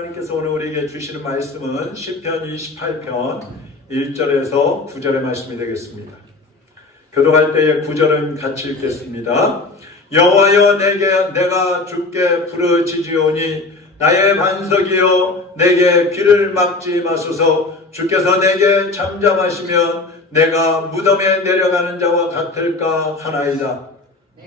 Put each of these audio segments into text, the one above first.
하나님께서 오늘 우리에게 주시는 말씀은 시편 28편 1절에서 9절의 말씀이 되겠습니다. 교독할 때의 9절은 같이 읽겠습니다. 여호와여 내가 주께 부르짖으오니 나의 반석이여 내게 귀를 막지 마소서. 주께서 내게 잠잠하시면 내가 무덤에 내려가는 자와 같을까 하나이다.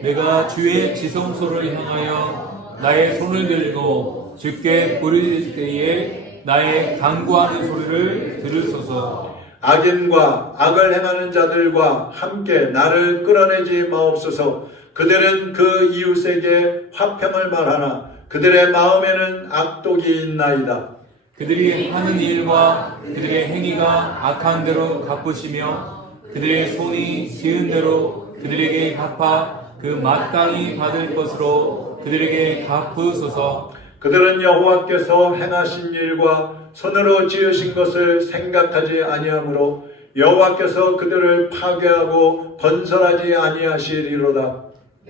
내가 주의 지성소를 향하여 나의 손을 들고 주께 부르짖을 때에 나의 간구하는 소리를 들으소서. 악인과 악을 행하는 자들과 함께 나를 끌어내지 마옵소서. 그들은 그 이웃에게 화평을 말하나 그들의 마음에는 악독이 있나이다. 그들이 하는 일과 그들의 행위가 악한 대로 갚으시며 그들의 손이 지은 대로 그들에게 갚아 그 마땅히 받을 것으로 그들에게 갚으소서. 그들은 여호와께서 행하신 일과 손으로 지으신 것을 생각하지 아니하므로 여호와께서 그들을 파괴하고 건설하지 아니하시리로다.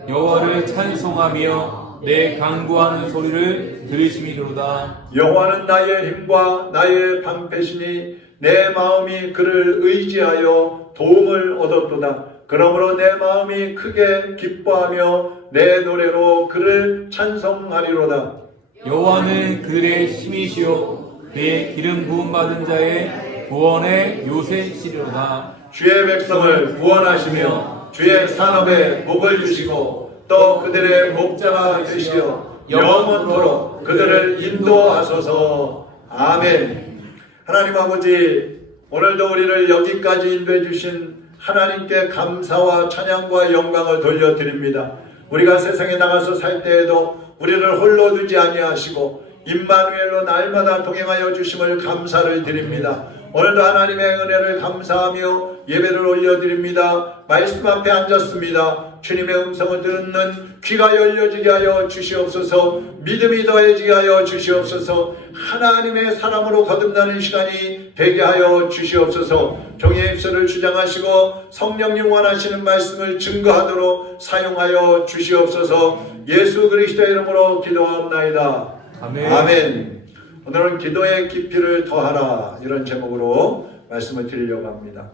여호와를 찬송하며 내 간구하는 소리를 들으심이로다. 여호와는 나의 힘과 나의 방패시니 내 마음이 그를 의지하여 도움을 얻었도다. 그러므로 내 마음이 크게 기뻐하며 내 노래로 그를 찬송하리로다. 여호와는 그들의 힘이시오 그의 기름 부음 받은 자의 구원의 요새시리로다. 주의 백성을 구원하시며 주의 산업에 복을 주시고 또 그들의 목자가 되시어 영원토록 그들을 인도하소서. 아멘. 하나님 아버지, 오늘도 우리를 여기까지 인도해 주신 하나님께 감사와 찬양과 영광을 돌려드립니다. 우리가 세상에 나가서 살 때에도 우리를 홀로 두지 아니하시고 임마누엘로 날마다 동행하여 주심을 감사를 드립니다. 오늘도 하나님의 은혜를 감사하며 예배를 올려드립니다. 말씀 앞에 앉았습니다. 주님의 음성을 듣는 귀가 열려지게 하여 주시옵소서. 믿음이 더해지게 하여 주시옵소서. 하나님의 사람으로 거듭나는 시간이 되게 하여 주시옵소서. 종의 입술을 주장하시고 성령님 원하시는 말씀을 증거하도록 사용하여 주시옵소서. 예수 그리스도의 이름으로 기도하옵나이다. 아멘. 아멘. 오늘은 기도의 깊이를 더하라, 이런 제목으로 말씀을 드리려고 합니다.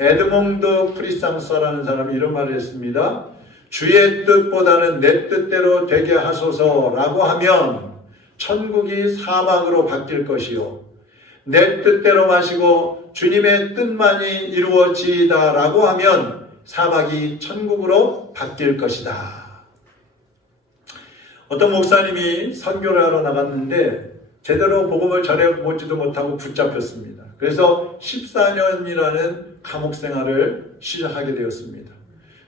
에드몽드 프리상서라는 사람이 이런 말을 했습니다. 주의 뜻보다는 내 뜻대로 되게 하소서라고 하면 천국이 사막으로 바뀔 것이요, 내 뜻대로 마시고 주님의 뜻만이 이루어지이다 라고 하면 사막이 천국으로 바뀔 것이다. 어떤 목사님이 선교를 하러 나갔는데 제대로 복음을 전해보지도 못하고 붙잡혔습니다. 그래서 14년이라는 감옥 생활을 시작하게 되었습니다.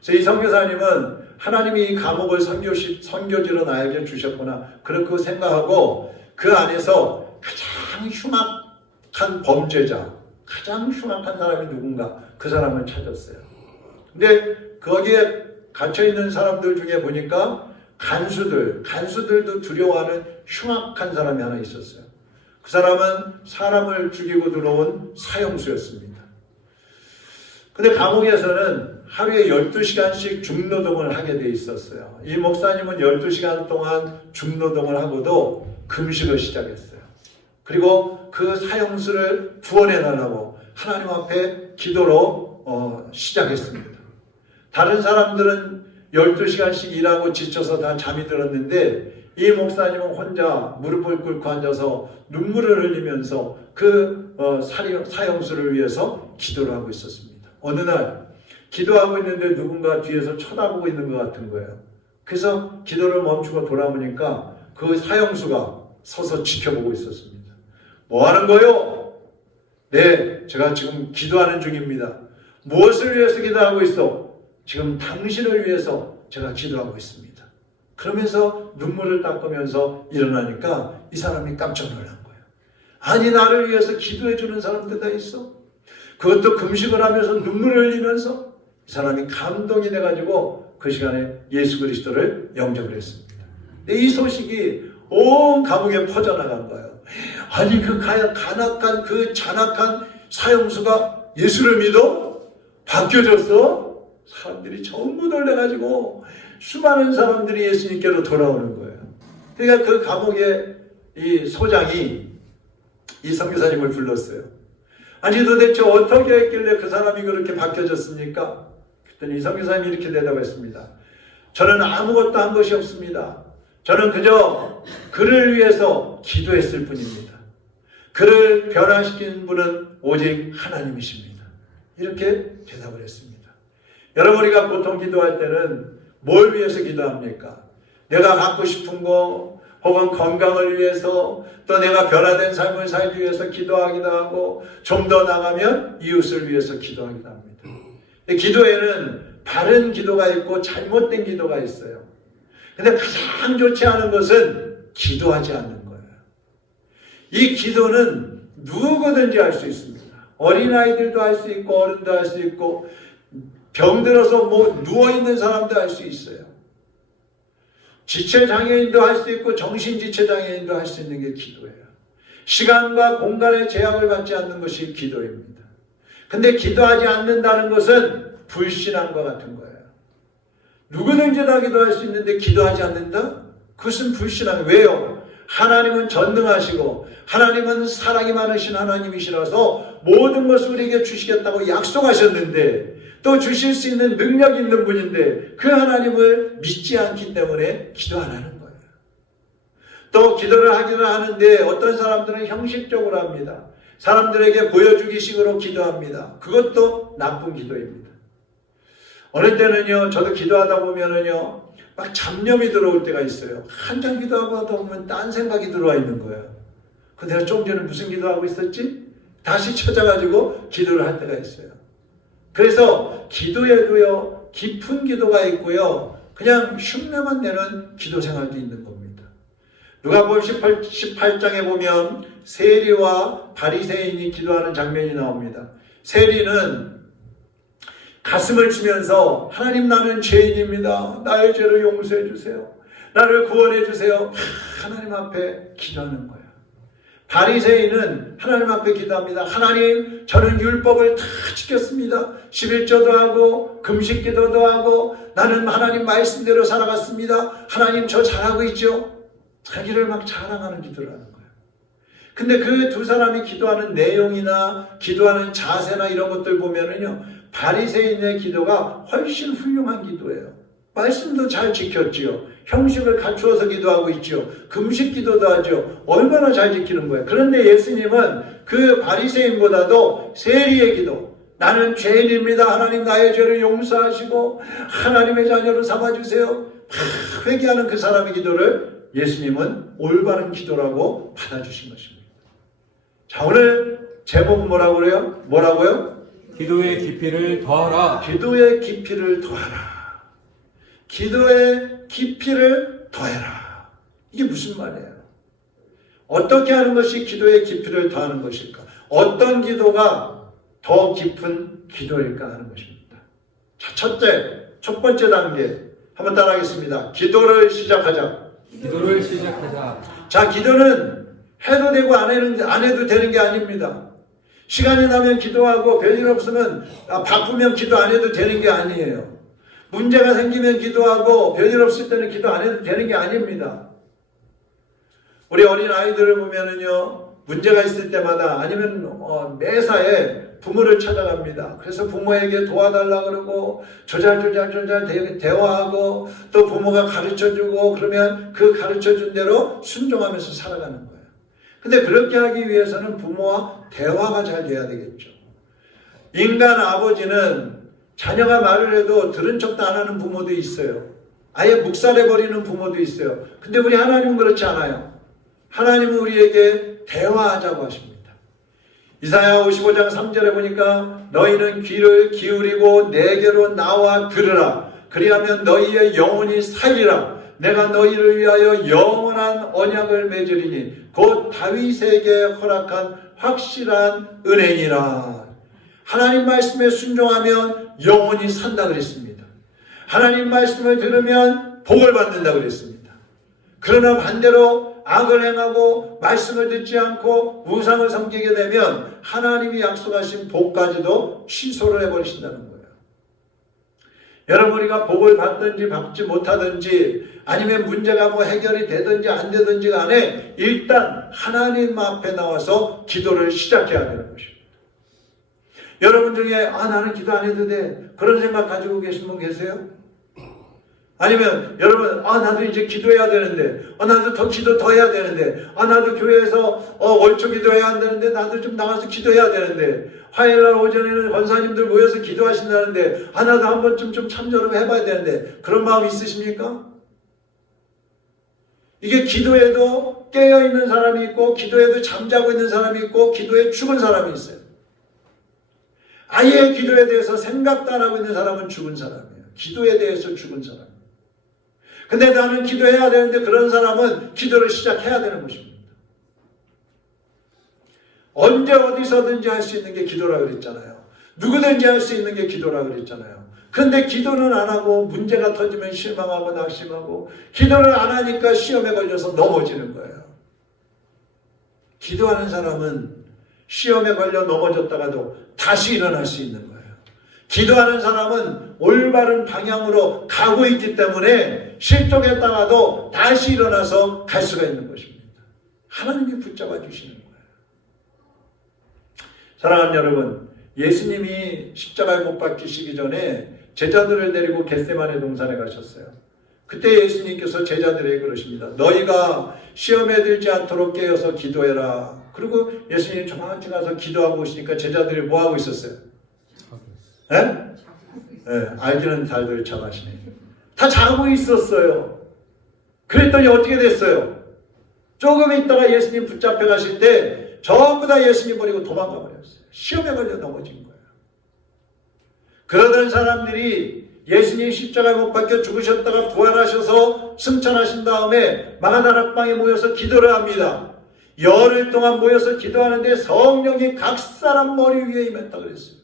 그래서 이 선교사님은 하나님이 이 감옥을 선교지로 나에게 주셨구나, 그렇게 생각하고 그 안에서 가장 흉악한 범죄자, 가장 흉악한 사람이 누군가, 그 사람을 찾았어요. 근데 거기에 갇혀있는 사람들 중에 보니까 간수들도 두려워하는 흉악한 사람이 하나 있었어요. 그 사람은 사람을 죽이고 들어온 사형수였습니다. 근데 감옥에서는 하루에 12시간씩 중노동을 하게 돼 있었어요. 이 목사님은 12시간 동안 중노동을 하고도 금식을 시작했어요. 그리고 그 사형수를 구원해달라고 하나님 앞에 기도로 시작했습니다. 다른 사람들은 12시간씩 일하고 지쳐서 다 잠이 들었는데 이 목사님은 혼자 무릎을 꿇고 앉아서 눈물을 흘리면서 그 사형수를 위해서 기도를 하고 있었습니다. 어느 날 기도하고 있는데 누군가 뒤에서 쳐다보고 있는 것 같은 거예요. 그래서 기도를 멈추고 돌아보니까 그 사형수가 서서 지켜보고 있었습니다. 뭐 하는 거요? 네, 제가 지금 기도하는 중입니다. 무엇을 위해서 기도하고 있어? 지금 당신을 위해서 제가 기도하고 있습니다. 그러면서 눈물을 닦으면서 일어나니까 이 사람이 깜짝 놀란 거예요. 아니, 나를 위해서 기도해 주는 사람들 다 있어? 그것도 금식을 하면서 눈물을 흘리면서. 이 사람이 감동이 돼가지고 그 시간에 예수 그리스도를 영접을 했습니다. 근데 이 소식이 온 감옥에 퍼져나간 거예요. 아니, 그 간악한, 그 잔악한 사형수가 예수를 믿어? 바뀌어졌어? 사람들이 전부 놀래가지고 수많은 사람들이 예수님께로 돌아오는 거예요. 그러니까 그 감옥에 이 소장이 이 선교사님을 불렀어요. 아니 도대체 어떻게 했길래 그 사람이 그렇게 바뀌어졌습니까? 그랬더니 이 선교사님이 이렇게 대답했습니다. 저는 아무것도 한 것이 없습니다. 저는 그저 그를 위해서 기도했을 뿐입니다. 그를 변화시킨 분은 오직 하나님이십니다. 이렇게 대답을 했습니다. 여러분, 우리가 보통 기도할 때는 뭘 위해서 기도합니까? 내가 갖고 싶은 거, 혹은 건강을 위해서, 또 내가 변화된 삶을 살기 위해서 기도하기도 하고, 좀 더 나가면 이웃을 위해서 기도하기도 합니다. 기도에는 바른 기도가 있고 잘못된 기도가 있어요. 근데 가장 좋지 않은 것은 기도하지 않는 거예요. 이 기도는 누구든지 할 수 있습니다. 어린아이들도 할 수 있고 어른도 할 수 있고 병들어서 누워있는 사람도 할 수 있어요. 지체장애인도 할 수 있고 정신지체장애인도 할 수 있는 게 기도예요. 시간과 공간의 제약을 받지 않는 것이 기도입니다. 근데 기도하지 않는다는 것은 불신앙과 같은 거예요. 누구든지 다 기도할 수 있는데 기도하지 않는다? 그것은 불신앙. 왜요? 하나님은 전능하시고 하나님은 사랑이 많으신 하나님이시라서 모든 것을 우리에게 주시겠다고 약속하셨는데, 또 주실 수 있는 능력 있는 분인데 그 하나님을 믿지 않기 때문에 기도 안 하는 거예요. 또 기도를 하기는 하는데 어떤 사람들은 형식적으로 합니다. 사람들에게 보여주기 식으로 기도합니다. 그것도 나쁜 기도입니다. 어느 때는요, 저도 기도하다 보면은요, 막 잡념이 들어올 때가 있어요. 한참 기도하고 하다 보면 딴 생각이 들어와 있는 거예요. 그 내가 좀 전에 무슨 기도하고 있었지? 다시 찾아가지고 기도를 할 때가 있어요. 그래서 기도에도요, 깊은 기도가 있고요, 그냥 흉내만 내는 기도 생활도 있는 겁니다. 누가복음 18장에 보면 세리와 바리새인이 기도하는 장면이 나옵니다. 세리는 가슴을 치면서 하나님, 나는 죄인입니다. 나의 죄를 용서해 주세요. 나를 구원해 주세요. 하나님 앞에 기도하는 거예요. 바리새인은 하나님 앞에 기도합니다. 하나님, 저는 율법을 다 지켰습니다. 11조도 하고 금식 기도도 하고 나는 하나님 말씀대로 살아갔습니다. 하나님, 저 잘하고 있죠? 자기를 막 자랑하는 기도를 하는 거예요. 근데 그 두 사람이 기도하는 내용이나 기도하는 자세나 이런 것들 보면은요, 바리새인의 기도가 훨씬 훌륭한 기도예요. 말씀도 잘 지켰지요. 형식을 갖추어서 기도하고 있죠. 금식 기도도 하죠. 얼마나 잘 지키는 거예요. 그런데 예수님은 그 바리새인보다도 세리의 기도, 나는 죄인입니다. 하나님, 나의 죄를 용서하시고 하나님의 자녀로 삼아주세요. 회개하는 그 사람의 기도를 예수님은 올바른 기도라고 받아주신 것입니다. 자, 오늘 제목은 뭐라고요? 기도의 깊이를 더하라. 기도의 깊이를 더하라. 기도의 깊이를 더해라. 이게 무슨 말이에요? 어떻게 하는 것이 기도의 깊이를 더하는 것일까? 어떤 기도가 더 깊은 기도일까 하는 것입니다. 자, 첫 번째 단계 한번 따라하겠습니다. 기도를 시작하자. 기도를 시작하자. 자, 기도는 해도 되고 안 해도 되는 게 아닙니다. 시간이 나면 기도하고 별일 없으면 바쁘면 기도 안 해도 되는 게 아니에요. 문제가 생기면 기도하고 별일 없을 때는 기도 안 해도 되는 게 아닙니다. 우리 어린 아이들을 보면은요, 문제가 있을 때마다 아니면 매사에 부모를 찾아갑니다. 그래서 부모에게 도와달라 그러고 조잘조잘 대화하고 또 부모가 가르쳐주고 그러면 그 가르쳐준 대로 순종하면서 살아가는 거예요. 근데 그렇게 하기 위해서는 부모와 대화가 잘 돼야 되겠죠. 인간 아버지는 자녀가 말을 해도 들은 척도 안 하는 부모도 있어요. 아예 묵살해버리는 부모도 있어요. 근데 우리 하나님은 그렇지 않아요. 하나님은 우리에게 대화하자고 하십니다. 이사야 55장 3절에 보니까 너희는 귀를 기울이고 내게로 나와 들으라. 그리하면 너희의 영혼이 살리라. 내가 너희를 위하여 영원한 언약을 맺으리니 곧 다윗에게 허락한 확실한 은혜니라. 하나님 말씀에 순종하면 영원히 산다 그랬습니다. 하나님 말씀을 들으면 복을 받는다 그랬습니다. 그러나 반대로 악을 행하고 말씀을 듣지 않고 우상을 섬기게 되면 하나님이 약속하신 복까지도 취소를 해버리신다는 거예요. 여러분, 우리가 복을 받든지 받지 못하든지 아니면 문제가 뭐 해결이 되든지 안 되든지 간에 일단 하나님 앞에 나와서 기도를 시작해야 되는 것입니다. 여러분 중에 나는 기도 안 해도 돼, 그런 생각 가지고 계신 분 계세요? 아니면 여러분, 나도 이제 기도해야 되는데, 나도 더 기도 더 해야 되는데, 나도 교회에서 월초 기도해야 한다는데, 나도 좀 나가서 기도해야 되는데, 화요일날 오전에는 권사님들 모여서 기도하신다는데, 나도 한 번쯤 좀 참여를 해봐야 되는데, 그런 마음 있으십니까? 이게 기도에도 깨어있는 사람이 있고, 기도에도 잠자고 있는 사람이 있고, 기도에 죽은 사람이 있어요. 아예 기도에 대해서 생각도 안 하고 있는 사람은 죽은 사람이에요. 기도에 대해서 죽은 사람. 근데 나는 기도해야 되는데, 그런 사람은 기도를 시작해야 되는 것입니다. 언제 어디서든지 할 수 있는 게 기도라 그랬잖아요. 누구든지 할 수 있는 게 기도라 그랬잖아요. 근데 기도는 안 하고 문제가 터지면 실망하고 낙심하고, 기도를 안 하니까 시험에 걸려서 넘어지는 거예요. 기도하는 사람은 시험에 걸려 넘어졌다가도 다시 일어날 수 있는 거예요. 기도하는 사람은 올바른 방향으로 가고 있기 때문에 실족했다가도 다시 일어나서 갈 수가 있는 것입니다. 하나님이 붙잡아 주시는 거예요. 사랑하는 여러분, 예수님이 십자가에 못 박히시기 전에 제자들을 데리고 겟세마네 동산에 가셨어요. 그때 예수님께서 제자들에게 그러십니다. 너희가 시험에 들지 않도록 깨어서 기도해라. 그리고 예수님이 정확히 가서 기도하고 오시니까 제자들이 뭐 하고 있었어요? 네? 알기는 잘들 잘하시네. 다 자고 있었어요. 그랬더니 어떻게 됐어요? 조금 있다가 예수님 붙잡혀 가실 때 전부 다 예수님 버리고 도망가 버렸어요. 시험에 걸려 넘어진 거예요. 그러던 사람들이 예수님 십자가에 못 박혀 죽으셨다가 부활하셔서 승천하신 다음에 마가다락방에 모여서 기도를 합니다. 열흘 동안 모여서 기도하는데 성령이 각 사람 머리 위에 임했다 그랬어요.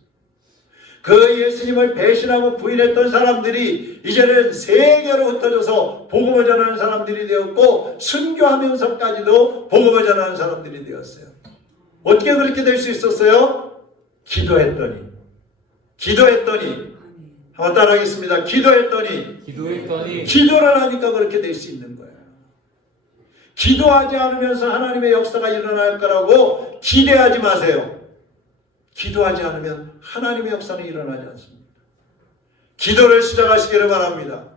그 예수님을 배신하고 부인했던 사람들이 이제는 세계로 흩어져서 복음을 전하는 사람들이 되었고, 순교하면서까지도 복음을 전하는 사람들이 되었어요. 어떻게 그렇게 될 수 있었어요? 기도했더니 한번 따라하겠습니다. 기도했더니 기도를 하니까 그렇게 될 수 있는 거예요. 기도하지 않으면서 하나님의 역사가 일어날 거라고 기대하지 마세요. 기도하지 않으면 하나님의 역사는 일어나지 않습니다. 기도를 시작하시기를 바랍니다.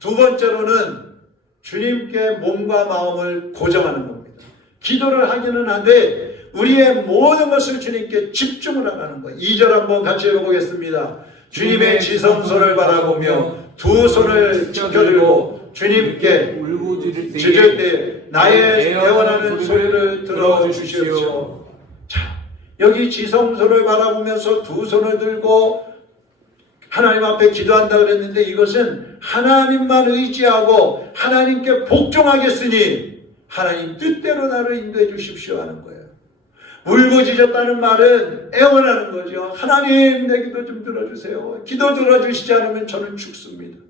두 번째로는 주님께 몸과 마음을 고정하는 겁니다. 기도를 하기는 한데 우리의 모든 것을 주님께 집중을 하라는 거예요. 2절 한번 같이 읽어보겠습니다. 주님의 지성소를 바라보며 두 손을 지켜들고 주님께 울부짖을 때 나의 애원하는 소리를 들어주시옵시오. 자, 여기 지성소를 바라보면서 두 손을 들고 하나님 앞에 기도한다 그랬는데, 이것은 하나님만 의지하고 하나님께 복종하겠으니 하나님 뜻대로 나를 인도해 주십시오 하는 거예요. 울부짖었다는 말은 애원하는 거죠. 하나님, 내 기도 좀 들어주세요. 기도 들어주시지 않으면 저는 죽습니다.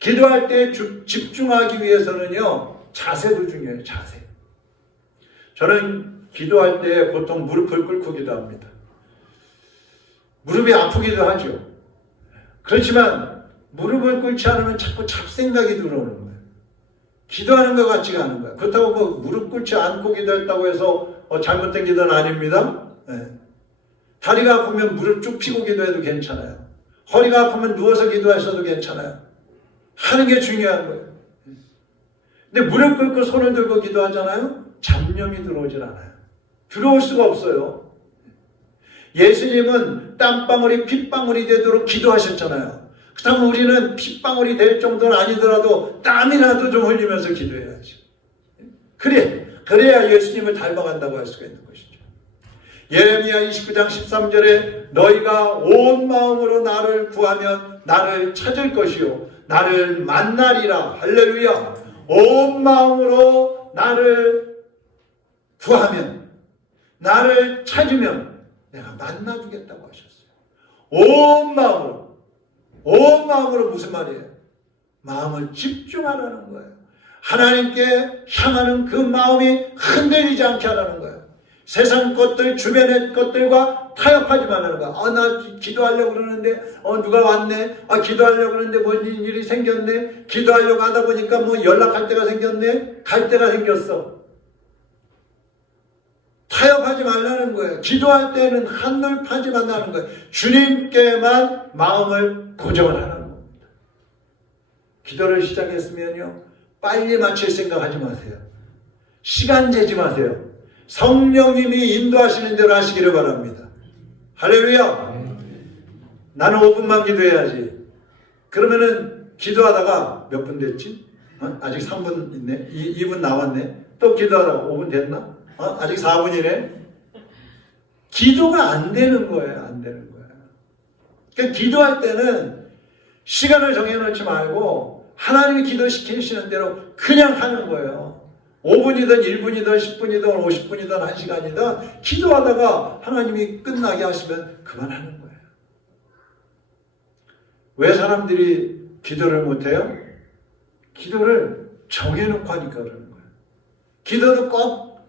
기도할 때 집중하기 위해서는요, 자세도 중요해요. 자세. 저는 기도할 때 보통 무릎을 꿇고 기도합니다. 무릎이 아프기도 하죠. 그렇지만 무릎을 꿇지 않으면 자꾸 잡생각이 들어오는 거예요. 기도하는 것 같지가 않은 거예요. 그렇다고 뭐 무릎 꿇지 않고 기도했다고 해서 잘못된 기도는 아닙니다. 네. 다리가 아프면 무릎 쭉 펴고 기도해도 괜찮아요. 허리가 아프면 누워서 기도하셔도 괜찮아요. 하는 게 중요한 거예요. 근데 무릎 꿇고 손을 들고 기도하잖아요. 잡념이 들어오질 않아요. 들어올 수가 없어요. 예수님은 땀방울이 핏방울이 되도록 기도하셨잖아요. 그렇다면 우리는 핏방울이 될 정도는 아니더라도 땀이라도 좀 흘리면서 기도해야지. 그래야 예수님을 닮아간다고 할 수가 있는 것이죠. 예레미야 29장 13절에 너희가 온 마음으로 나를 구하면 나를 찾을 것이요 나를 만나리라. 할렐루야. 온 마음으로 나를 구하면, 나를 찾으면 내가 만나주겠다고 하셨어요. 온 마음으로. 온 마음으로 무슨 말이에요? 마음을 집중하라는 거예요. 하나님께 향하는 그 마음이 흔들리지 않게 하라는 거예요. 세상 것들, 주변의 것들과 타협하지 말라는 거야. 나 기도하려고 그러는데, 누가 왔네? 기도하려고 그러는데 뭔 일이 생겼네? 기도하려고 하다 보니까 뭐 연락할 때가 생겼네? 갈 때가 생겼어. 타협하지 말라는 거예요. 기도할 때는 한눈 파지 말라는 거예요. 주님께만 마음을 고정을 하라는 겁니다. 기도를 시작했으면요, 빨리 마칠 생각하지 마세요. 시간 재지 마세요. 성령님이 인도하시는 대로 하시기를 바랍니다. 할렐루야. 나는 5분만 기도해야지. 그러면은 기도하다가 몇 분 됐지? 아직 3분 있네. 2분 남았네. 또 기도하다가 5분 됐나? 아직 4분이네. 기도가 안 되는 거예요. 안 되는 거예요. 그러니까 기도할 때는 시간을 정해놓지 말고 하나님이 기도시키시는 대로 그냥 하는 거예요. 5분이든 1분이든 10분이든 50분이든 1시간이든 기도하다가 하나님이 끝나게 하시면 그만하는 거예요. 왜 사람들이 기도를 못해요? 기도를 정해놓고 하니까 그러는 거예요. 기도도 꼭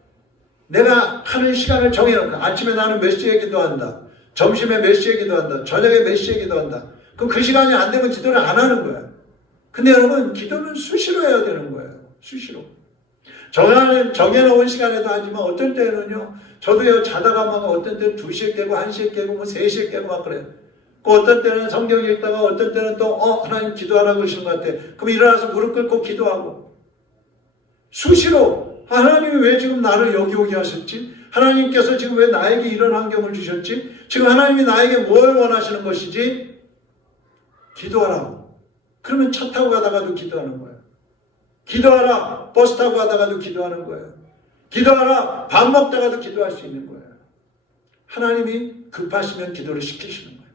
내가 하는 시간을 정해놓고, 아침에 나는 몇 시에 기도한다, 점심에 몇 시에 기도한다, 저녁에 몇 시에 기도한다. 그럼 그 시간이 안 되면 기도를 안 하는 거예요. 근데 여러분, 기도는 수시로 해야 되는 거예요. 수시로. 정해놓은 시간에도 하지만 어떤 때는요, 저도요, 자다가 막 어떤 때는 2시에 깨고 1시에 깨고 뭐 3시에 깨고 막 그래요. 어떤 때는 성경 읽다가 어떤 때는 또 하나님 기도하라고 그러시는 것 같아. 그럼 일어나서 무릎 꿇고 기도하고. 수시로 하나님이 왜 지금 나를 여기 오게 하셨지? 하나님께서 지금 왜 나에게 이런 환경을 주셨지? 지금 하나님이 나에게 뭘 원하시는 것이지? 기도하라고. 그러면 차 타고 가다가도 기도하는 거예요. 기도하라. 버스 타고 가다가도 기도하는 거예요. 기도하라. 밥 먹다가도 기도할 수 있는 거예요. 하나님이 급하시면 기도를 시키시는 거예요.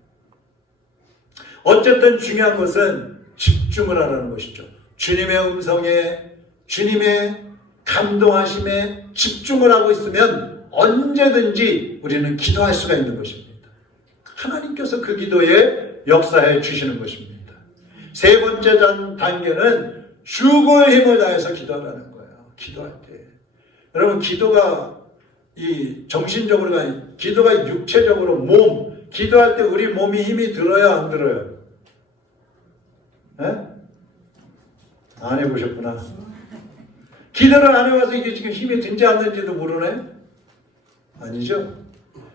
어쨌든 중요한 것은 집중을 하라는 것이죠. 주님의 음성에, 주님의 감동하심에 집중을 하고 있으면 언제든지 우리는 기도할 수가 있는 것입니다. 하나님께서 그 기도에 역사해 주시는 것입니다. 세 번째 단계는 죽을 힘을 다해서 기도하라는 거예요. 기도할 때. 여러분, 기도가 이 정신적으로가 아니라 기도가 육체적으로 몸, 기도할 때 우리 몸이 힘이 들어요, 안 들어요? 네? 안 해보셨구나. 기도를 안 해봐서 이게 지금 힘이 든지 안 든지도 모르네? 아니죠?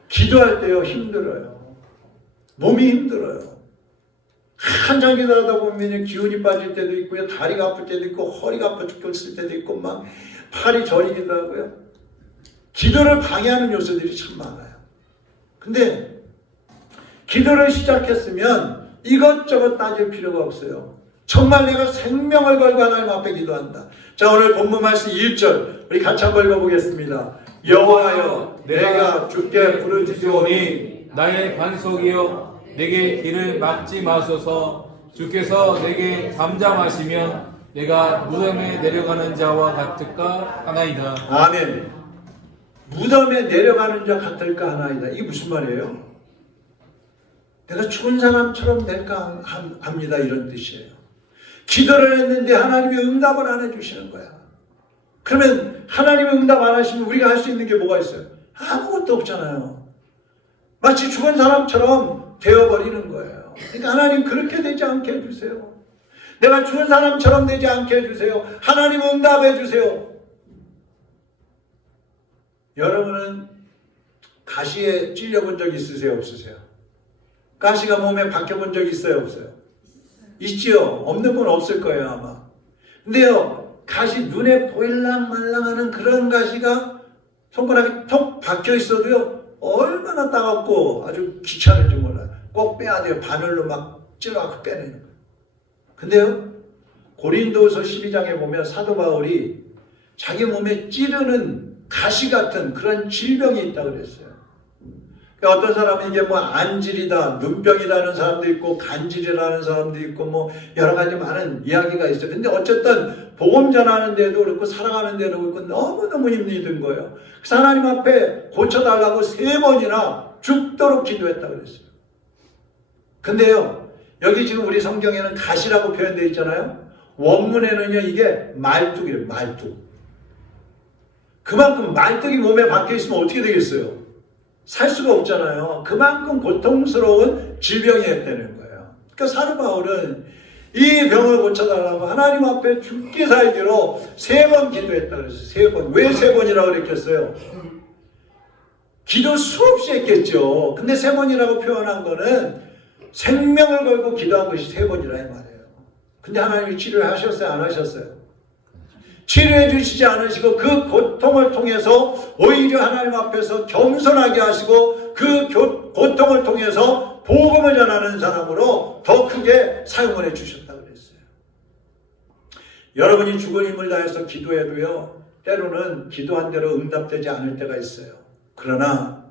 기도할 때요, 힘들어요. 몸이 힘들어요. 한참 기도하다 보면 기운이 빠질 때도 있고요, 다리가 아플 때도 있고, 허리가 아파 죽겠을 때도 있고, 막 팔이 저리기도 하고요. 기도를 방해하는 요소들이 참 많아요. 근데 기도를 시작했으면 이것저것 따질 필요가 없어요. 정말 내가 생명을 걸고 하나님 앞에 기도한다. 자, 오늘 본문 말씀 1절 우리 같이 한번 읽어보겠습니다. 여호와여, 내가 주께 부르짖으오니 나의 반석이여 내게 길을 막지 마소서. 주께서 내게 잠잠하시면 내가 무덤에 내려가는 자와 같을까 하나이다. 아멘. 무덤에 내려가는 자 같을까 하나이다. 이게 무슨 말이에요? 내가 죽은 사람처럼 될까 합니다. 이런 뜻이에요. 기도를 했는데 하나님이 응답을 안 해주시는 거야. 그러면 하나님이 응답 안 하시면 우리가 할 수 있는 게 뭐가 있어요? 아무것도 없잖아요. 마치 죽은 사람처럼 되어버리는 거예요. 그러니까 하나님 그렇게 되지 않게 해주세요. 내가 죽은 사람처럼 되지 않게 해주세요. 하나님 응답해 주세요. 여러분은 가시에 찔려본 적 있으세요? 없으세요? 가시가 몸에 박혀본 적 있어요? 없어요? 있지요? 없는 건 없을 거예요 아마. 근데요, 가시 눈에 보일랑 말랑하는 그런 가시가 손가락에 톡 박혀 있어도요, 얼마나 따갑고 아주 귀찮은지 몰라요. 꼭 빼야 돼요. 바늘로 막 찔러갖고 빼내는 거예요. 근데요, 고린도서 12장에 보면 사도 바울이 자기 몸에 찌르는 가시 같은 그런 질병이 있다고 그랬어요. 그러니까 어떤 사람은 이게 뭐 안질이다, 눈병이라는 사람도 있고, 간질이라는 사람도 있고, 뭐 여러 가지 많은 이야기가 있어요. 근데 어쨌든 복음 전하는 데도 그렇고 살아가는 데도 그렇고 너무너무 힘이 든 거예요. 그래서 하나님 앞에 고쳐달라고 3번이나 죽도록 기도했다고 그랬어요. 근데요, 여기 지금 우리 성경에는 가시라고 표현되어 있잖아요. 원문에는요, 이게 말뚝이에요. 말뚝. 그만큼 말뚝이 몸에 박혀 있으면 어떻게 되겠어요? 살 수가 없잖아요. 그만큼 고통스러운 질병이었다는 거예요. 그러니까 사도 바울은 이 병을 고쳐달라고 하나님 앞에 죽기 살기로 3번 기도했다 그랬어요. 3번. 왜 3번이라고 그랬겠어요? 기도 수없이 했겠죠. 근데 3번이라고 표현한 거는 생명을 걸고 기도한 것이 3번이라 이 말이에요. 근데 하나님이 치료하셨어요? 안 하셨어요? 치료해 주시지 않으시고 그 고통을 통해서 오히려 하나님 앞에서 겸손하게 하시고 그 고통을 통해서 복음을 전하는 사람으로 더 크게 사용을 해 주셨다고 그랬어요. 여러분이 죽을 힘을 다해서 기도해도요, 때로는 기도한 대로 응답되지 않을 때가 있어요. 그러나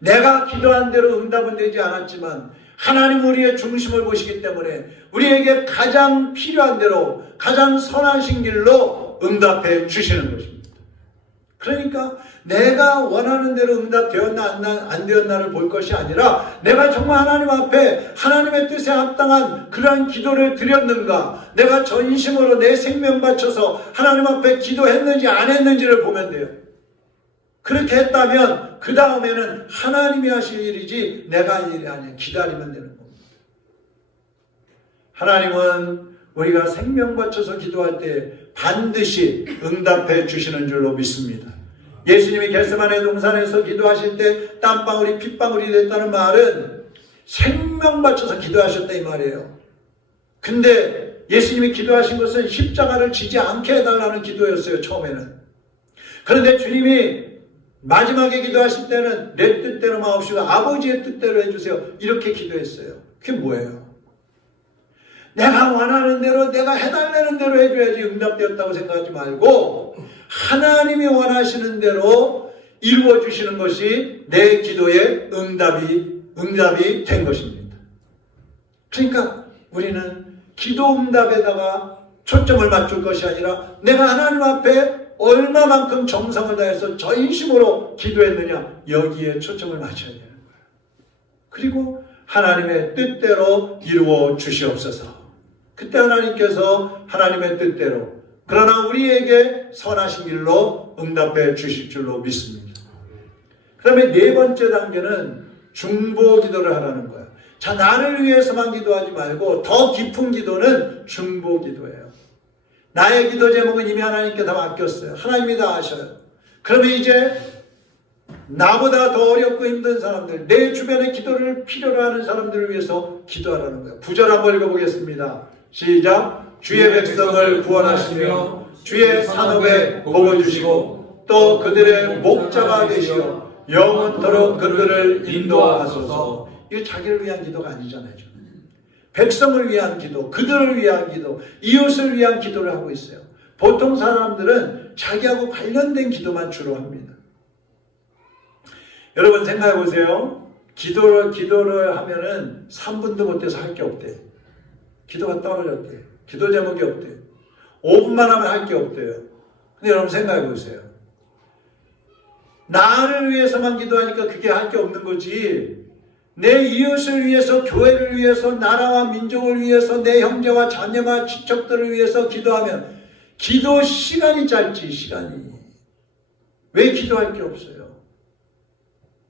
내가 기도한 대로 응답은 되지 않았지만 하나님 우리의 중심을 보시기 때문에 우리에게 가장 필요한 대로 가장 선하신 길로 응답해 주시는 것입니다. 그러니까 내가 원하는 대로 응답되었나 안 되었나를 볼 것이 아니라 내가 정말 하나님 앞에 하나님의 뜻에 합당한 그러한 기도를 드렸는가, 내가 전심으로 내 생명 바쳐서 하나님 앞에 기도했는지 안 했는지를 보면 돼요. 그렇게 했다면 그 다음에는 하나님이 하실 일이지 내가 할 일이 아니에요. 기다리면 되는 겁니다. 하나님은 우리가 생명 바쳐서 기도할 때 반드시 응답해 주시는 줄로 믿습니다. 예수님이 겟세마네 동산에서 기도하실 때 땀방울이 핏방울이 됐다는 말은 생명 바쳐서 기도하셨다 이 말이에요. 근데 예수님이 기도하신 것은 십자가를 지지 않게 해달라는 기도였어요, 처음에는. 그런데 주님이 마지막에 기도하실 때는 내 뜻대로 마옵시고 아버지의 뜻대로 해주세요, 이렇게 기도했어요. 그게 뭐예요? 내가 원하는 대로 내가 해달라는 대로 해줘야지 응답되었다고 생각하지 말고 하나님이 원하시는 대로 이루어주시는 것이 내 기도의 응답이 된 것입니다. 그러니까 우리는 기도 응답에다가 초점을 맞출 것이 아니라 내가 하나님 앞에 얼마만큼 정성을 다해서 전심으로 기도했느냐, 여기에 초점을 맞춰야 되는 거예요. 그리고 하나님의 뜻대로 이루어 주시옵소서. 그때 하나님께서 하나님의 뜻대로, 그러나 우리에게 선하신 길로 응답해 주실 줄로 믿습니다. 그 다음에 4번째 단계는 중보 기도를 하라는 거예요. 자, 나를 위해서만 기도하지 말고 더 깊은 기도는 중보 기도예요. 나의 기도 제목은 이미 하나님께 다 맡겼어요. 하나님이 다 아셔요. 그러면 이제 나보다 더 어렵고 힘든 사람들, 내 주변에 기도를 필요로 하는 사람들을 위해서 기도하라는 거예요. 구절 한번 읽어보겠습니다. 시작. 주의 백성을 구원하시며 주의 산업에 복을 주시고 또 그들의 목자가 되시어 영원토록 그들을 인도하소서. 이거 자기를 위한 기도가 아니잖아요. 백성을 위한 기도, 그들을 위한 기도, 이웃을 위한 기도를 하고 있어요. 보통 사람들은 자기하고 관련된 기도만 주로 합니다. 여러분 생각해 보세요. 기도를 하면은 3분도 못해서 할 게 없대. 기도가 떨어졌대. 기도 제목이 없대. 5분만 하면 할 게 없대요. 근데 여러분 생각해 보세요. 나를 위해서만 기도하니까 그게 할 게 없는 거지. 내 이웃을 위해서, 교회를 위해서, 나라와 민족을 위해서, 내 형제와 자녀와 친척들을 위해서 기도하면 기도 시간이 짧지, 시간이. 왜 기도할 게 없어요?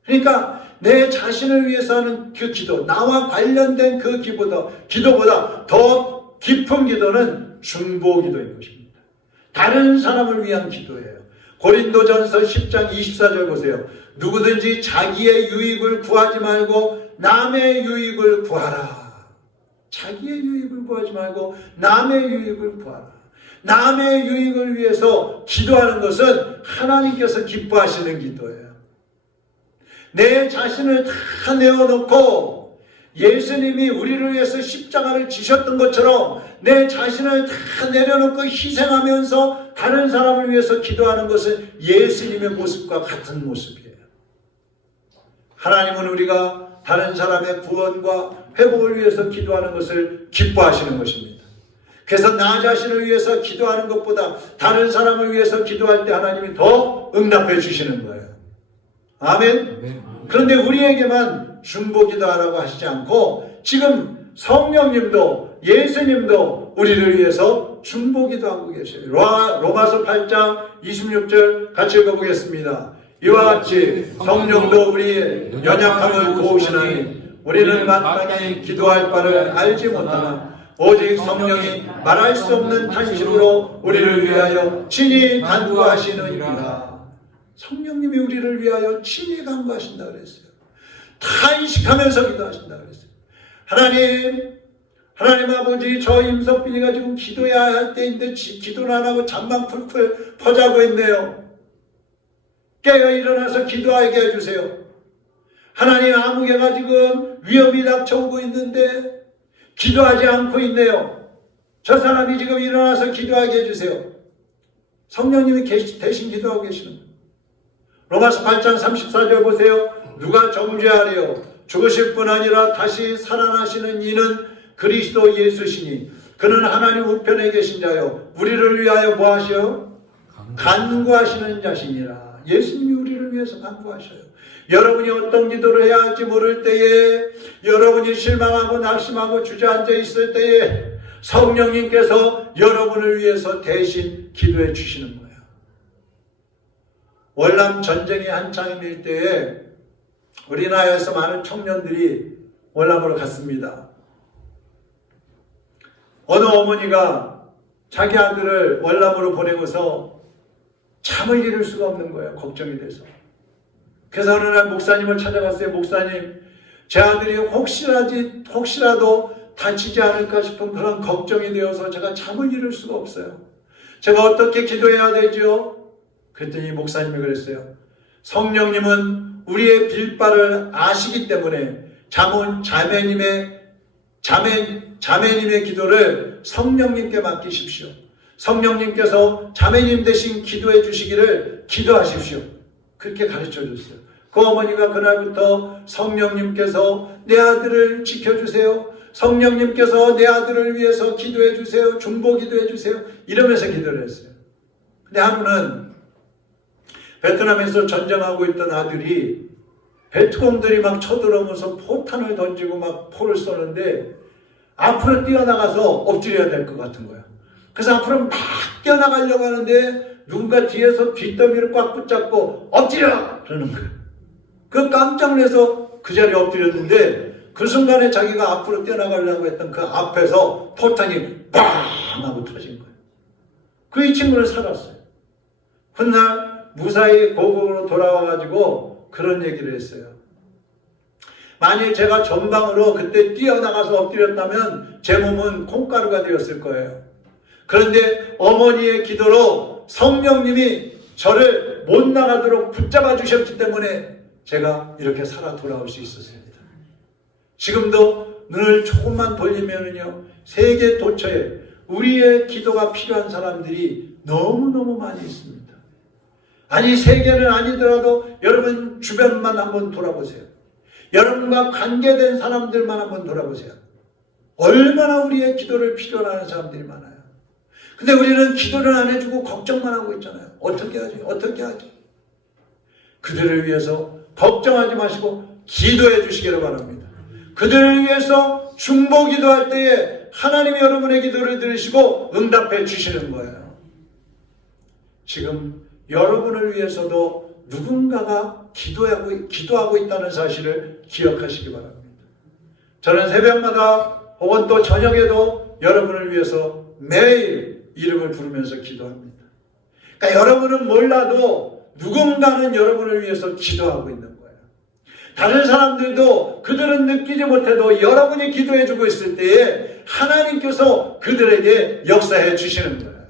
그러니까 내 자신을 위해서 하는 그 기도, 나와 관련된 그 기도보다 더 깊은 기도는 중보 기도인 것입니다. 다른 사람을 위한 기도예요. 고린도전서 10장 24절 보세요. 누구든지 자기의 유익을 구하지 말고 남의 유익을 구하라. 자기의 유익을 구하지 말고 남의 유익을 구하라. 남의 유익을 위해서 기도하는 것은 하나님께서 기뻐하시는 기도예요. 내 자신을 다 내어놓고 예수님이 우리를 위해서 십자가를 지셨던 것처럼 내 자신을 다 내려놓고 희생하면서 다른 사람을 위해서 기도하는 것은 예수님의 모습과 같은 모습이에요. 하나님은 우리가 다른 사람의 구원과 회복을 위해서 기도하는 것을 기뻐하시는 것입니다. 그래서 나 자신을 위해서 기도하는 것보다 다른 사람을 위해서 기도할 때 하나님이 더 응답해 주시는 거예요. 아멘. 그런데 우리에게만 중보 기도하라고 하시지 않고 지금 성령님도 예수님도 우리를 위해서 위해서 중보기도 하고 계셔요. 로마서 8장 26절 같이 읽어보겠습니다. 이와 같이 성령도 우리의 연약함을 도우시나니 우리는 마땅히 기도할 바를 알지 못하나 오직 성령이 말할 수 없는 탄식으로 우리를 위하여 친히 간구하시느니라. 성령님이 우리를 위하여 친히 간구하신다 그랬어요. 탄식하면서 기도하신다 그랬어요. 하나님 아버지, 저 임석빈이가 지금 기도해야 할 때인데 기도를 안 하고 잠만 풀풀 퍼자고 있네요. 깨어 일어나서 기도하게 해주세요. 하나님, 아무개가 지금 위험이 닥쳐오고 있는데 기도하지 않고 있네요. 저 사람이 지금 일어나서 기도하게 해주세요. 성령님이 대신 기도하고 계시는 거예요. 로마서 8장 34절 보세요. 누가 정죄하리요? 죽으실 뿐 아니라 다시 살아나시는 이는 그리스도 예수시니 그는 하나님 우편에 계신 자요 우리를 위하여 뭐 하셔요? 간구하시는 자시니라. 예수님이 우리를 위해서 간구하셔요. 여러분이 어떤 기도를 해야 할지 모를 때에, 여러분이 실망하고 낙심하고 주저앉아 있을 때에 성령님께서 여러분을 위해서 대신 기도해 주시는 거예요. 월남 전쟁이 한창일 때에 우리나라에서 많은 청년들이 월남으로 갔습니다. 어느 어머니가 자기 아들을 월남으로 보내고서 잠을 이룰 수가 없는 거예요. 걱정이 돼서. 그래서 어느 날 목사님을 찾아갔어요. 목사님, 제 아들이 혹시라도 다치지 않을까 싶은 그런 걱정이 되어서 제가 잠을 이룰 수가 없어요. 제가 어떻게 기도해야 되죠? 그랬더니 목사님이 그랬어요. 성령님은 우리의 빌바를 아시기 때문에 자매님의 기도를 성령님께 맡기십시오. 성령님께서 자매님 대신 기도해 주시기를 기도하십시오. 그렇게 가르쳐 줬어요. 그 어머니가 그날부터 성령님께서 내 아들을 지켜주세요. 성령님께서 내 아들을 위해서 기도해 주세요. 중보 기도해 주세요. 이러면서 기도를 했어요. 근데 하루는 베트남에서 전쟁하고 있던 아들이 베트공들이 막 쳐들어오면서 포탄을 던지고 막 포를 쏘는데 앞으로 뛰어나가서 엎드려야 될 것 같은 거야. 그래서 앞으로 막 뛰어나가려고 하는데 누군가 뒤에서 뒷더미를 꽉 붙잡고 엎드려! 그러는 거야. 그 깜짝 놀라서 그 자리에 엎드렸는데 그 순간에 자기가 앞으로 뛰어나가려고 했던 그 앞에서 포탄이 빵! 하고 터진 거예요. 그 이 친구는 살았어요. 훗날 무사히 고국으로 돌아와가지고 그런 얘기를 했어요. 만일 제가 전방으로 그때 뛰어나가서 엎드렸다면 제 몸은 콩가루가 되었을 거예요. 그런데 어머니의 기도로 성령님이 저를 못 나가도록 붙잡아 주셨기 때문에 제가 이렇게 살아 돌아올 수 있었습니다. 지금도 눈을 조금만 돌리면은요, 세계 도처에 우리의 기도가 필요한 사람들이 너무너무 많이 있습니다. 아니, 세계는 아니더라도 여러분 주변만 한번 돌아보세요. 여러분과 관계된 사람들만 한번 돌아보세요. 얼마나 우리의 기도를 필요로 하는 사람들이 많아요. 근데 우리는 기도를 안 해주고 걱정만 하고 있잖아요. 어떻게 하지? 어떻게 하지? 그들을 위해서 걱정하지 마시고 기도해 주시기를 바랍니다. 그들을 위해서 중보 기도할 때에 하나님이 여러분의 기도를 들으시고 응답해 주시는 거예요. 지금 여러분을 위해서도 누군가가 기도하고 있다는 사실을 기억하시기 바랍니다. 저는 새벽마다 혹은 또 저녁에도 여러분을 위해서 매일 이름을 부르면서 기도합니다. 그러니까 여러분은 몰라도 누군가는 여러분을 위해서 기도하고 있는 거예요. 다른 사람들도 그들은 느끼지 못해도 여러분이 기도해주고 있을 때에 하나님께서 그들에게 역사해 주시는 거예요.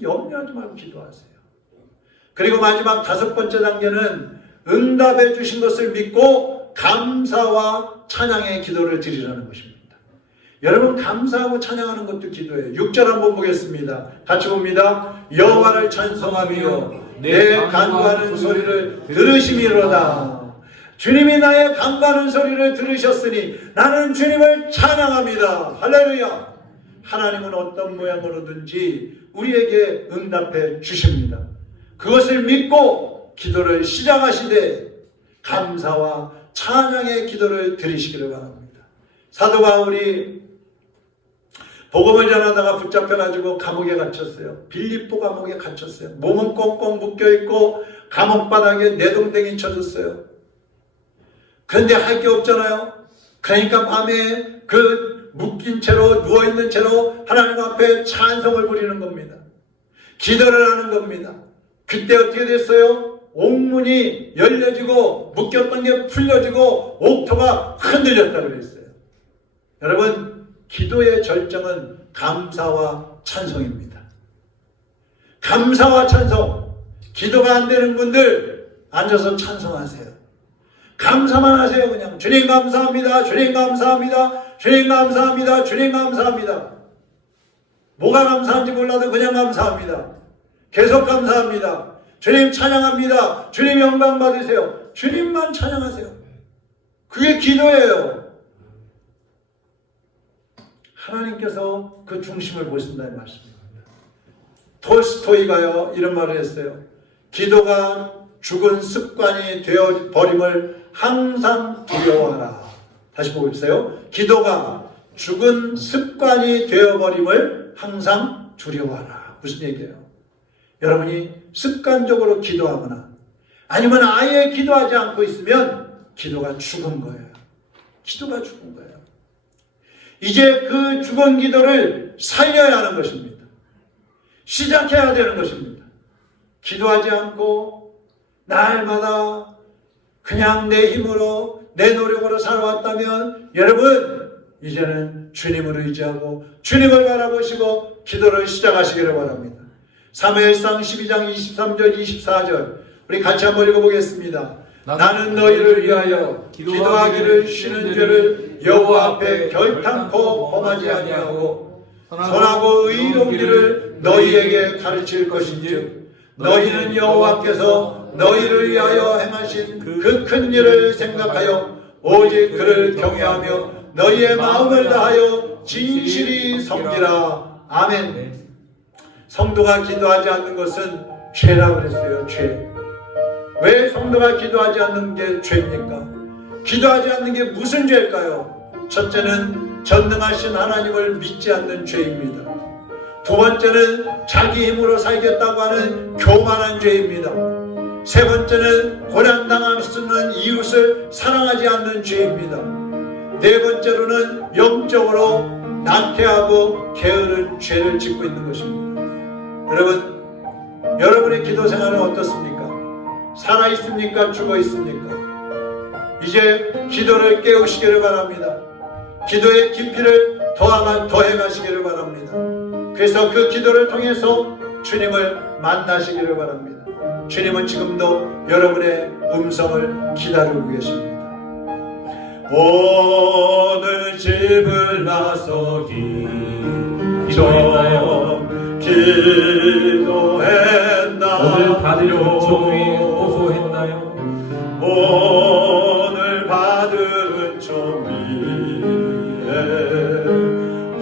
염려하지 말고 기도하세요. 그리고 마지막 5번째 단계는 응답해 주신 것을 믿고 감사와 찬양의 기도를 드리라는 것입니다. 여러분, 감사하고 찬양하는 것도 기도예요. 6절 한번 보겠습니다. 같이 봅니다. 여호와를 찬송하며 내 간구하는 소리를 들으심이로다. 주님이 나의 간구하는 소리를 들으셨으니 나는 주님을 찬양합니다. 할렐루야. 하나님은 어떤 모양으로든지 우리에게 응답해 주십니다. 그것을 믿고 기도를 시작하시되 감사와 찬양의 기도를 드리시기를 바랍니다. 사도 바울이 복음을 전하다가 붙잡혀가지고 감옥에 갇혔어요. 빌립보 감옥에 갇혔어요. 몸은 꽁꽁 묶여있고 감옥 바닥에 내동댕이 쳐졌어요. 그런데 할 게 없잖아요. 그러니까 밤에 그 묶인 채로 누워있는 채로 하나님 앞에 찬송을 부리는 겁니다. 기도를 하는 겁니다. 그때 어떻게 됐어요? 옥문이 열려지고 묶였던 게 풀려지고 옥토가 흔들렸다고 그랬어요. 여러분, 기도의 절정은 감사와 찬송입니다. 감사와 찬송. 기도가 안 되는 분들 앉아서 찬송하세요. 감사만 하세요. 그냥 주님 감사합니다. 주님 감사합니다. 주님 감사합니다. 주님 감사합니다. 뭐가 감사한지 몰라도 그냥 감사합니다. 계속 감사합니다. 주님 찬양합니다. 주님 영광 받으세요. 주님만 찬양하세요. 그게 기도예요. 하나님께서 그 중심을 보신다는 말씀입니다. 톨스토이가요 이런 말을 했어요. 기도가 죽은 습관이 되어버림을 항상 두려워하라. 다시 보겠어요. 기도가 죽은 습관이 되어버림을 항상 두려워하라. 무슨 얘기예요? 여러분이 습관적으로 기도하거나 아니면 아예 기도하지 않고 있으면 기도가 죽은 거예요. 기도가 죽은 거예요. 이제 그 죽은 기도를 살려야 하는 것입니다. 시작해야 되는 것입니다. 기도하지 않고 날마다 그냥 내 힘으로 내 노력으로 살아왔다면 여러분 이제는 주님을 의지하고 주님을 바라보시고 기도를 시작하시기를 바랍니다. 사무엘상 12장 23절 24절 우리 같이 한번 읽어보겠습니다. 나는 너희를 위하여 기도하기를 쉬는 죄를 여호와 앞에 결탄코 범하지 아니하고 선하고 의로운 길을 너희에게 가르칠 것인즉 너희는 여호와께서 너희를 위하여 행하신 그 큰 일을 생각하여 오직 그를 경외하며 너희의 마음을 다하여 진실이 섬기라. 아멘. 성도가 기도하지 않는 것은 죄라고 그랬어요. 죄. 왜 성도가 기도하지 않는 게 죄입니까? 기도하지 않는 게 무슨 죄일까요? 첫째는 전능하신 하나님을 믿지 않는 죄입니다. 두 번째는 자기 힘으로 살겠다고 하는 교만한 죄입니다. 세 번째는 고난당할 수 있는 이웃을 사랑하지 않는 죄입니다. 네 번째로는 영적으로 나태하고 게으른 죄를 짓고 있는 것입니다. 여러분, 여러분의 기도 생활은 어떻습니까? 살아있습니까? 죽어있습니까? 이제 기도를 깨우시기를 바랍니다. 기도의 깊이를 더해가시기를 바랍니다. 그래서 그 기도를 통해서 주님을 만나시기를 바랍니다. 주님은 지금도 여러분의 음성을 기다리고 계십니다. 오늘 집을 나서기 기도했나요? 기도했나요? 오늘 받을 은총 위에 호소했나요? 오늘 받을 은총 위에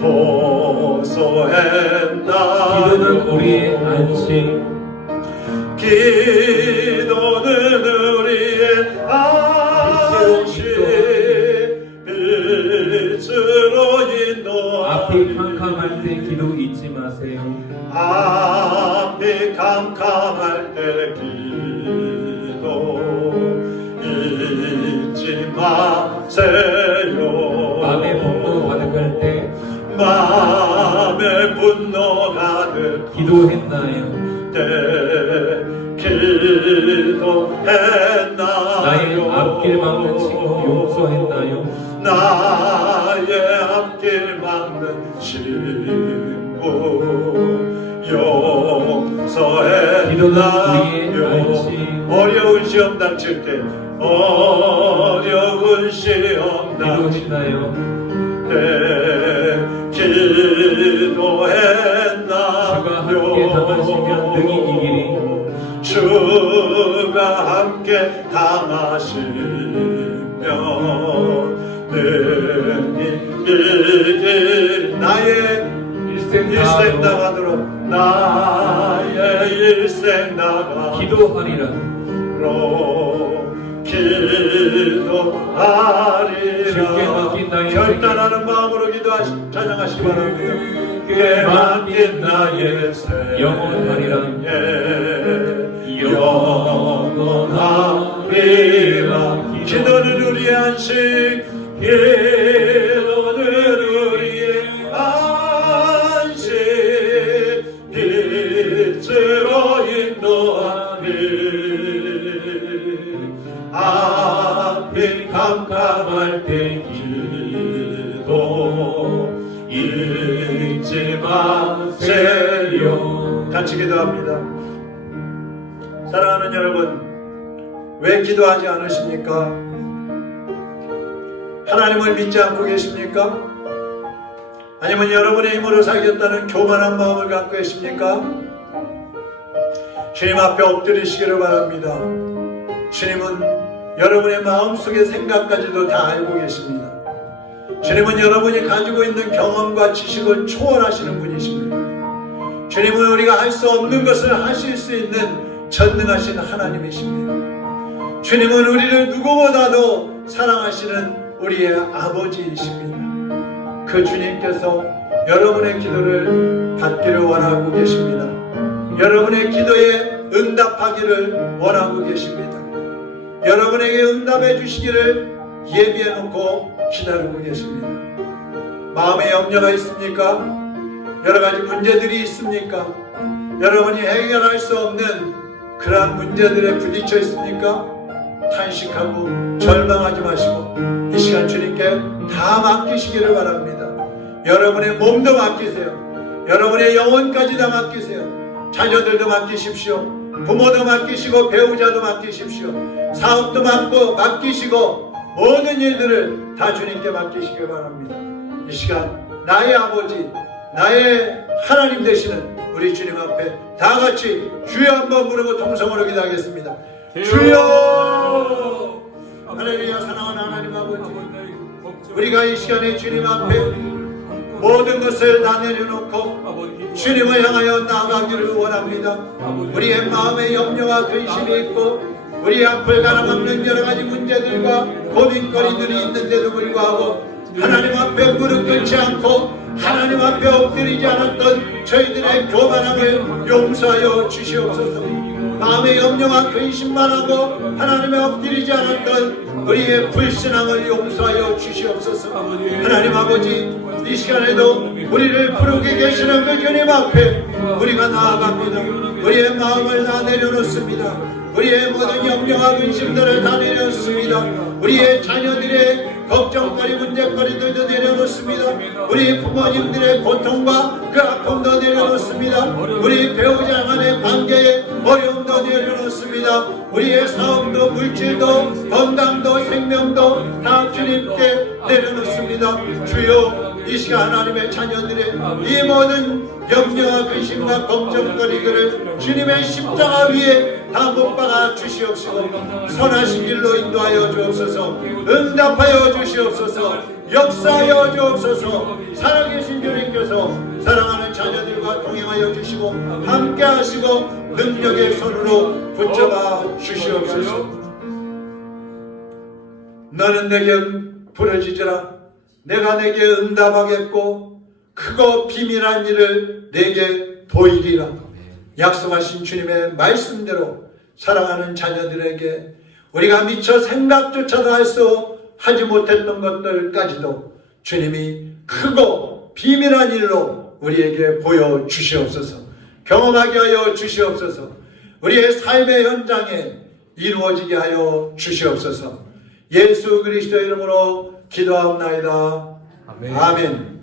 호소했나요? 기도는 우리의 안식, 기도는 우리의 안식, 빛으로 인도하니 앞이 캄캄할 때 기도 잊지 마세요. 앞이 캄캄할 때 기도 잊지 마세요. 마음의 분노 가득할 때 마음의 분노 가득 기도했나요? 기도했나요? 나의 앞길 막는 친구 용서했나요? 나의 앞길 막는 친구 용서했나요? 기도는 우리의 안식. 어려운 시험 닥칠 때 어려운 시험 닥칠 기도했나요? 때 기도했나요? 주가 함께 당하시면 능히 이기리. 주가 함께 당하시면 능히 이길. 나의 일생 나가도록 나의 일생 나가도록 기도하리라. 기도하리라. 결단하는 마음으로 찬양하시기 바랍니다. 그게 맡긴 나의 새 영원하리라. 영원하리라. 기도는 우리의 안식, 기도는 우리의 안식, 빛으로 인도하리. 앞이 캄캄할 때 기도 잊지 마세요. 같이 기도합니다. 사랑하는 여러분, 왜 기도하지 않으십니까? 하나님을 믿지 않고 계십니까? 아니면 여러분의 힘으로 살겠다는 교만한 마음을 갖고 계십니까? 주님 앞에 엎드리시기를 바랍니다. 주님은 여러분의 마음속의 생각까지도 다 알고 계십니다. 주님은 여러분이 가지고 있는 경험과 지식을 초월하시는 분이십니다. 주님은 우리가 할 수 없는 것을 하실 수 있는 전능하신 하나님이십니다. 주님은 우리를 누구보다도 사랑하시는 우리의 아버지이십니다. 그 주님께서 여러분의 기도를 받기를 원하고 계십니다. 여러분의 기도에 응답하기를 원하고 계십니다. 여러분에게 응답해 주시기를 예비해 놓고 기다리고 계십니다. 마음에 염려가 있습니까? 여러 가지 문제들이 있습니까? 여러분이 해결할 수 없는 그러한 문제들에 부딪혀 있습니까? 탄식하고 절망하지 마시고 이 시간 주님께 다 맡기시기를 바랍니다. 여러분의 몸도 맡기세요. 여러분의 영혼까지 다 맡기세요. 자녀들도 맡기십시오. 부모도 맡기시고 배우자도 맡기십시오. 사업도 맡기시고 모든 일들을 다 주님께 맡기시길 바랍니다. 이 시간 나의 아버지, 나의 하나님 되시는 우리 주님 앞에 다 같이 주여 한번 부르고 통성으로 기도하겠습니다. 주여! 할렐루야. 사랑하는 하나님 아버지, 우리가 이 시간에 주님 앞에 모든 것을 다 내려놓고 주님을 향하여 나아가기를 원합니다. 우리의 마음에 염려와 근심이 있고 우리 앞을 가로막는 여러 가지 문제들과 고민거리들이 있는데도 불구하고 하나님 앞에 무릎 꿇지 않고 하나님 앞에 엎드리지 않았던 저희들의 교만함을 용서하여 주시옵소서. 마음의 염려와 근심만 하고 하나님에 엎드리지 않았던 우리의 불신앙을 용서하여 주시옵소서. 하나님 아버지, 이 시간에도 우리를 부르게 계시는 그 주님 앞에 우리가 나아갑니다. 우리의 마음을 다 내려놓습니다. 우리의 모든 염려와 근심들을 다 내려놓습니다. 우리의 자녀들의 걱정거리 문제거리들도 내려놓습니다. 우리 부모님들의 고통과 그 아픔도 내려놓습니다. 우리 배우자 간의 관계에 어려움도 내려놓습니다. 우리의 사업도 물질도 건강도 생명도 다 주님께 내려놓습니다. 주여, 이 시간 하나님의 자녀들의 이 모든 염려와 근심과 걱정거리들을 주님의 십자가 위에 다 못 박아 주시옵시고 선하신 길로 인도하여 주옵소서. 응답하여 주시옵소서. 역사하여 주옵소서. 살아계신 주님께서 사랑하는 자녀들과 동행하여 주시고 함께 하시고 능력의 손으로 붙잡아 주시옵소서. 너는 내게 부르짖으라. 내가 내게 응답하겠고 크고 비밀한 일을 내게 보이리라. 약속하신 주님의 말씀대로 사랑하는 자녀들에게 우리가 미처 생각조차도 하지 못했던 것들까지도 주님이 크고 비밀한 일로 우리에게 보여주시옵소서. 경험하게 하여 주시옵소서. 우리의 삶의 현장에 이루어지게 하여 주시옵소서. 예수 그리스도의 이름으로 기도하옵나이다. 아멘.